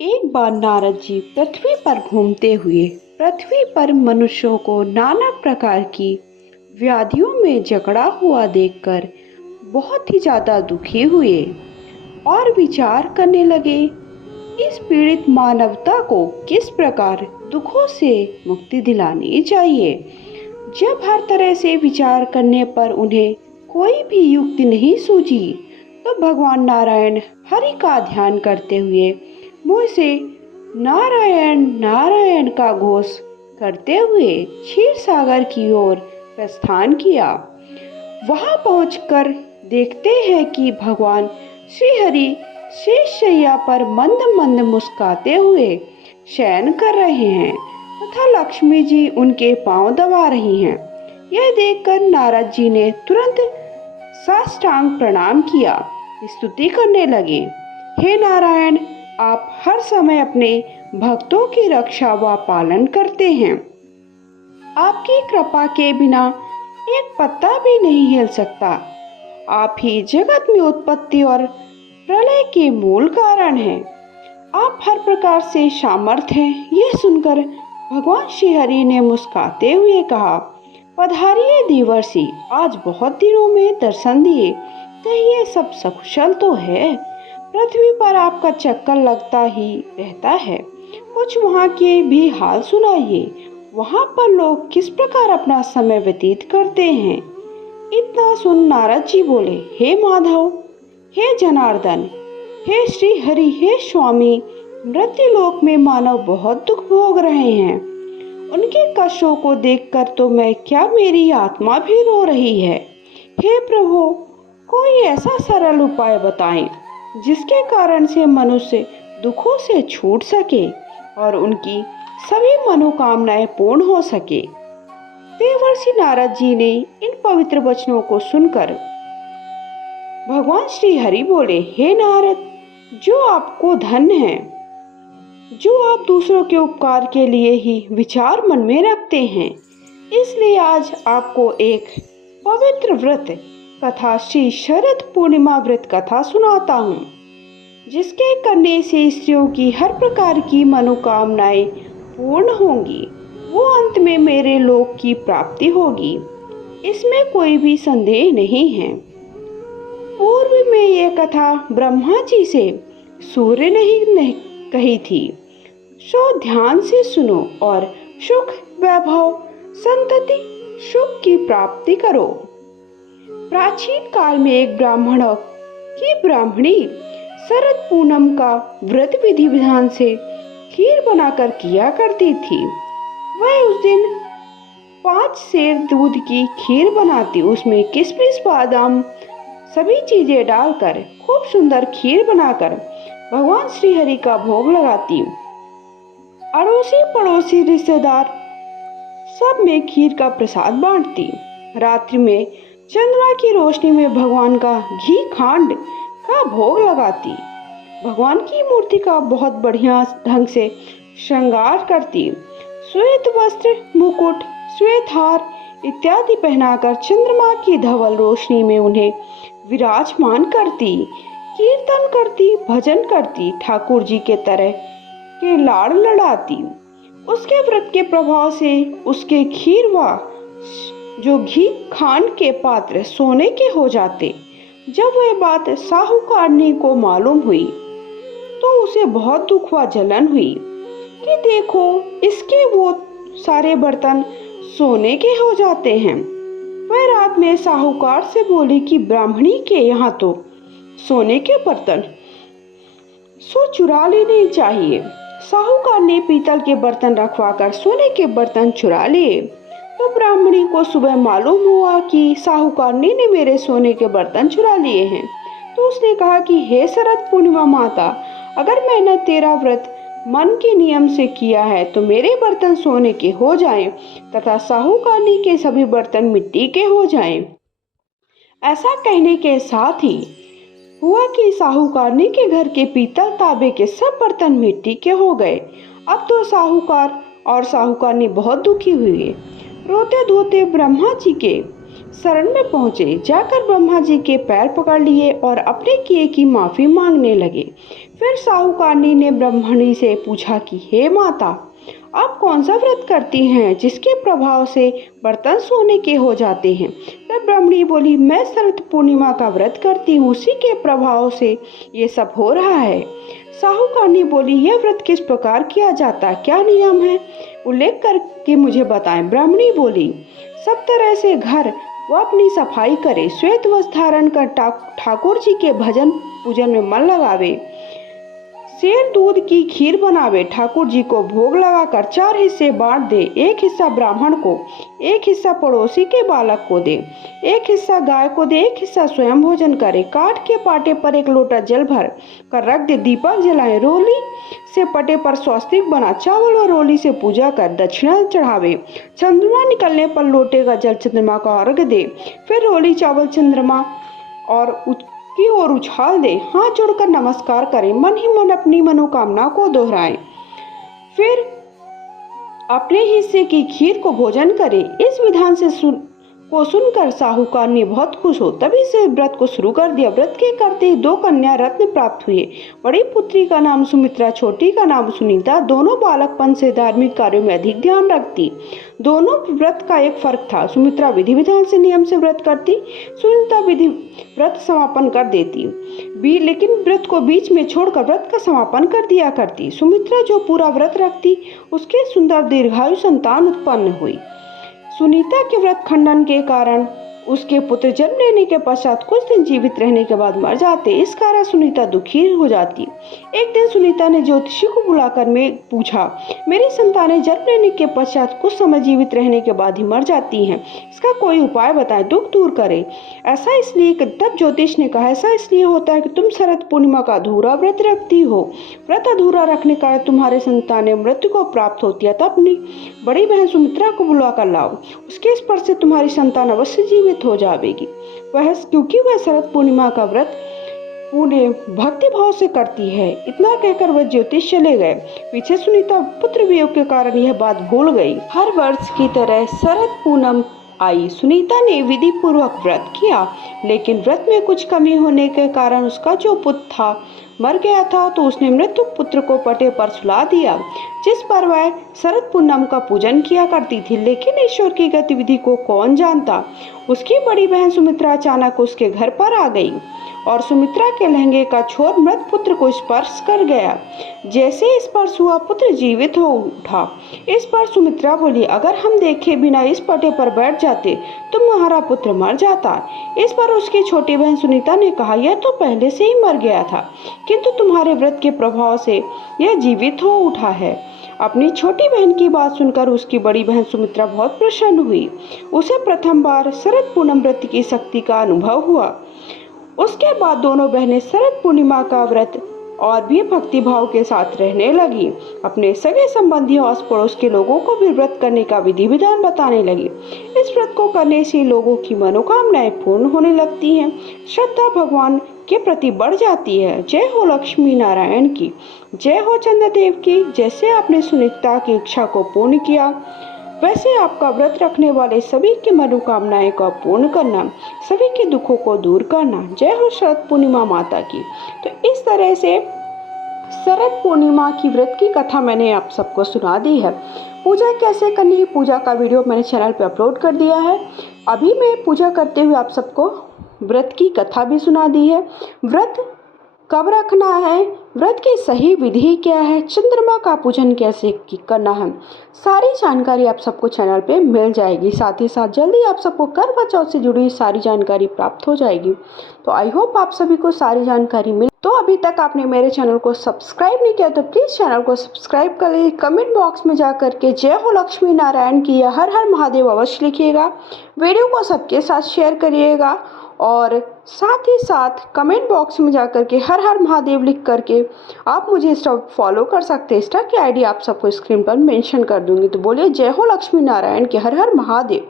एक बार नारद जी पृथ्वी पर घूमते हुए पृथ्वी पर मनुष्यों को नाना प्रकार की व्याधियों में जकड़ा हुआ देखकर बहुत ही ज़्यादा दुखी हुए और विचार करने लगे, इस पीड़ित मानवता को किस प्रकार दुखों से मुक्ति दिलानी चाहिए। जब हर तरह से विचार करने पर उन्हें कोई भी युक्ति नहीं सूझी, तो भगवान नारायण हरि का ध्यान करते हुए मुंह से नारायण नारायण का घोष करते हुए क्षीर सागर की ओर प्रस्थान किया। वहां पहुंचकर देखते हैं कि भगवान श्री हरि शेष शैया पर मंद मंद मुस्कुराते हुए शयन कर रहे हैं तथा लक्ष्मी जी उनके पांव दबा रही हैं। यह देखकर नारद जी ने तुरंत साष्टांग प्रणाम किया, स्तुति करने लगे। हे नारायण, आप हर समय अपने भक्तों की रक्षा व पालन करते हैं। आपकी कृपा के बिना एक पत्ता भी नहीं हिल सकता। आप ही जगत में उत्पत्ति और प्रलय के मूल कारण हैं। आप हर प्रकार से सामर्थ हैं। यह सुनकर भगवान श्री हरि ने मुस्कुराते हुए कहा, पधारिए देवर्षि, आज बहुत दिनों में दर्शन दिए, कहीं ये सब सकुशल तो है। पृथ्वी पर आपका चक्कर लगता ही रहता है, कुछ वहाँ के भी हाल सुनाइए। वहाँ पर लोग किस प्रकार अपना समय व्यतीत करते हैं। इतना सुन नारद जी बोले, हे माधव, हे जनार्दन, हे श्री हरि, हे स्वामी, मृत्यु लोक में मानव बहुत दुख भोग रहे हैं। उनके कष्टों को देखकर तो मैं क्या, मेरी आत्मा भी रो रही है। हे प्रभु, कोई ऐसा सरल उपाय बताएं जिसके कारण से मनुष्य दुखों से छूट सके और उनकी सभी मनोकामनाएं पूर्ण हो सके। देवर्षि नारद जी ने इन पवित्र वचनों को सुनकर भगवान श्री हरि बोले, हे नारद, जो आपको धन्य है, जो आप दूसरों के उपकार के लिए ही विचार मन में रखते हैं, इसलिए आज आपको एक पवित्र व्रत कथा, श्री शरद पूर्णिमा व्रत कथा सुनाता हूँ, जिसके करने से स्त्रियों की हर प्रकार की मनोकामनाएं पूर्ण होंगी। वो अंत में मेरे लोक की प्राप्ति होगी, इसमें कोई भी संदेह नहीं है। पूर्व में यह कथा ब्रह्मा जी से सूर्य नहीं कही थी, सो ध्यान से सुनो और सुख, वैभव, संतति, सुख की प्राप्ति करो। प्राचीन काल में एक ब्राह्मण की ब्राह्मणी शरद पूनम का व्रत विधि विधान से खीर बनाकर किया करती थी। वह उस दिन 5 सेर दूध की खीर बनाती, उसमें किशमिश, बादाम, सभी चीजें डालकर खूब सुंदर खीर बनाकर भगवान श्री हरि का भोग लगाती। अड़ोसी पड़ोसी रिश्तेदार सब में खीर का प्रसाद बांटती। रात्रि में चंद्रमा की रोशनी में भगवान का घी खांड का भोग लगाती। भगवान की मूर्ति का बहुत बढ़िया ढंग से श्रृंगार करती। श्वेत वस्त्र, मुकुट, श्वेत हार इत्यादि पहनाकर चंद्रमा की धवल रोशनी में उन्हें विराजमान करती। कीर्तन करती, भजन करती, ठाकुर जी के तरह के लाड़ लड़ाती। उसके व्रत के प्रभाव से उसके खीर व जो घी खांड के पात्र सोने के हो जाते। जब वह बात साहूकारनी को मालूम हुई तो उसे बहुत दुख व जलन हुई कि देखो, इसके वो सारे बर्तन सोने के हो जाते हैं। वह रात में साहूकार से बोली कि ब्राह्मणी के यहाँ तो सोने के बर्तन सो चुरा लेने चाहिए। साहूकार ने पीतल के बर्तन रखवाकर सोने के बर्तन चुरा लिए। तो ब्राह्मणी को सुबह मालूम हुआ कि साहूकारनी ने मेरे सोने के बर्तन चुरा लिए हैं। तो उसने कहा कि हे शरद पूर्णिमा माता, अगर मैंने तेरा व्रत मन के नियम से किया है तो मेरे बर्तन सोने के हो जाएं तथा साहूकारनी के सभी बर्तन मिट्टी के हो जाएं। ऐसा कहने के साथ ही हुआ कि साहूकारनी के घर के पीतल तांबे के सब बर्तन मिट्टी के हो गए। अब तो साहूकार और साहूकारनी बहुत दुखी हुए। रोते धोते ब्रह्मा जी के शरण में पहुंचे। जाकर ब्रह्मा जी के पैर पकड़ लिए और अपने किए की माफी मांगने लगे। फिर साहूकारनी ने ब्राह्मणी से पूछा कि हे माता, आप कौन सा व्रत करती हैं जिसके प्रभाव से बर्तन सोने के हो जाते हैं? तब ब्राह्मणी बोली, मैं शरद पूर्णिमा का व्रत करती हूँ, उसी के प्रभाव से ये सब हो रहा है। साहूकारनी बोली, यह व्रत किस प्रकार किया जाता, क्या नियम है, उल्लेख करके मुझे बताएं। ब्राह्मणी बोली, सब तरह से घर वो अपनी सफाई करे, श्वेत वस्त्र धारण कर ठाकुर जी के भजन पूजन में मन लगावे, शेर दूध की खीर बनावे, ठाकुर जी को भोग लगाकर 4 हिस्से बांट दे, एक हिस्सा ब्राह्मण को, एक हिस्सा पड़ोसी के बालक को दे, एक हिस्सा गाय को दे, एक हिस्सा स्वयं भोजन करे, काठ के पाटे पर 1 लोटा जल भर कर रख दे, दीपक जलाए, रोली से पटे पर स्वस्तिक बना, चावल और रोली से पूजा कर दक्षिणा चढ़ावे, चंद्रमा निकलने पर लोटे का जल चंद्रमा का अर्घ दे, फिर रोली चावल चंद्रमा और की ओर उछाल दे, हाथ जोड़कर नमस्कार करें, मन ही मन अपनी मनोकामना को दोहराएं, फिर अपने हिस्से की खीर को भोजन करें। इस विधान से सुनकर साहूकारनी बहुत खुश हो तभी से व्रत को शुरू कर दिया। व्रत के करते ही 2 कन्या रत्न प्राप्त हुए। बड़ी पुत्री का नाम सुमित्रा, छोटी का नाम सुनीता। दोनों बालकपन से धार्मिक कार्यों में अधिक ध्यान रखती। दोनों व्रत का एक फर्क था, सुमित्रा विधि विधान से नियम से व्रत करती, सुनीता विधि व्रत समापन कर देती भी, लेकिन व्रत को बीच में छोड़कर व्रत का समापन कर दिया करती। सुमित्रा जो पूरा व्रत रखती उसके सुंदर दीर्घायु संतान उत्पन्न हुई। सुनीता के व्रत खंडन के कारण उसके पुत्र जन्म लेने के पश्चात कुछ दिन जीवित रहने के बाद मर जाते। इस कारण सुनीता दुखी हो जाती। एक दिन सुनीता ने ज्योतिषी को बुलाकर पूछा, मेरी संतानें जन्म लेने के पश्चात कुछ समय जीवित रहने के बाद ही मर जाती हैं, इसका कोई उपाय बताएं, दुख दूर करे। ऐसा इसलिए, तब ज्योतिष ने कहा, ऐसा इसलिए होता है कि तुम शरद पूर्णिमा का अधूरा व्रत रखती हो। व्रत अधूरा रखने का तुम्हारे संतानें मृत्यु को प्राप्त होती है, तब अपनी बड़ी बहन सुमित्रा को बुला कर लाओ, उसके स्पर्श से तुम्हारी संतान अवश्य जीवित हो जाएगी। क्योंकि वह शरद पूर्णिमा का व्रत पूरे भक्ति भाव से करती है। इतना कहकर वह ज्योतिष चले गए। पीछे सुनीता पुत्र वियोग के कारण यह बात भूल गई। हर वर्ष की तरह शरद पूनम आई। सुनीता ने विधि पूर्वक व्रत किया, लेकिन व्रत में कुछ कमी होने के कारण उसका जो पुत्र था मर गया था, तो उसने मृत्यु पुत्र को पटे पर सुला दिया, जिस पर वह शरद पूनम का पूजन किया करती थी। लेकिन ईश्वर की गतिविधि को कौन जानता। उसकी बड़ी बहन सुमित्रा अचानक उसके घर पर आ गई और सुमित्रा के लहंगे का छोर मृत पुत्र को स्पर्श कर गया। जैसे स्पर्श हुआ, पुत्र जीवित हो उठा। इस पर सुमित्रा बोली, अगर हम देखे बिना इस पटे पर बैठ जाते तो तुम्हारा पुत्र मर जाता। इस पर उसकी छोटी बहन सुनीता ने कहा, यह तो पहले से ही मर गया था, किंतु तुम्हारे व्रत के प्रभाव से यह जीवित हो उठा है। अपनी छोटी बहन की बात सुनकर उसकी बड़ी बहन सुमित्रा बहुत प्रसन्न हुई। उसे प्रथम बार शरद पूनम व्रत की शक्ति का अनुभव हुआ। उसके बाद दोनों बहनें शरद पूर्णिमा का व्रत और भी भक्ति भाव के साथ रहने लगी। अपने सगे संबंधियों और पड़ोस के लोगों को भी व्रत करने का विधि विधान बताने लगी। इस व्रत को करने से लोगों की मनोकामनाएं पूर्ण होने लगती हैं, श्रद्धा भगवान के प्रति बढ़ जाती है। जय हो लक्ष्मी नारायण की, जय हो चंद्रदेव की। जैसे आपने सुनीता की इच्छा को पूर्ण किया, वैसे आपका व्रत रखने वाले सभी की मनोकामनाएं को पूर्ण करना, सभी के दुखों को दूर करना। जय हो शरद पूर्णिमा माता की। तो इस तरह से शरद पूर्णिमा की व्रत की कथा मैंने आप सबको सुना दी है। पूजा कैसे करनी है, पूजा का वीडियो मैंने चैनल पे अपलोड कर दिया है। अभी मैं पूजा करते हुए आप सबको व्रत की कथा भी सुना दी है। व्रत कब रखना है, व्रत की सही विधि क्या है, चंद्रमा का पूजन कैसे करना है, सारी जानकारी आप सबको चैनल पे मिल जाएगी। साथ ही साथ जल्दी आप सबको करवा चौथ से जुड़ी सारी जानकारी प्राप्त हो जाएगी। तो आई होप आप सभी को सारी जानकारी मिल। तो अभी तक आपने मेरे चैनल को सब्सक्राइब नहीं किया तो प्लीज़ चैनल को सब्सक्राइब कर लीजिए। कमेंट बॉक्स में जा करके जय हो लक्ष्मी नारायण की या हर हर महादेव अवश्य लिखिएगा। वीडियो को सबके साथ शेयर करिएगा और साथ ही साथ कमेंट बॉक्स में जाकर के हर हर महादेव लिख करके आप मुझे इंस्टा फॉलो कर सकते हैं। इंस्टा की आईडी आप सबको स्क्रीन पर मेंशन कर दूंगी। तो बोलिए जय हो लक्ष्मी नारायण के हर हर महादेव।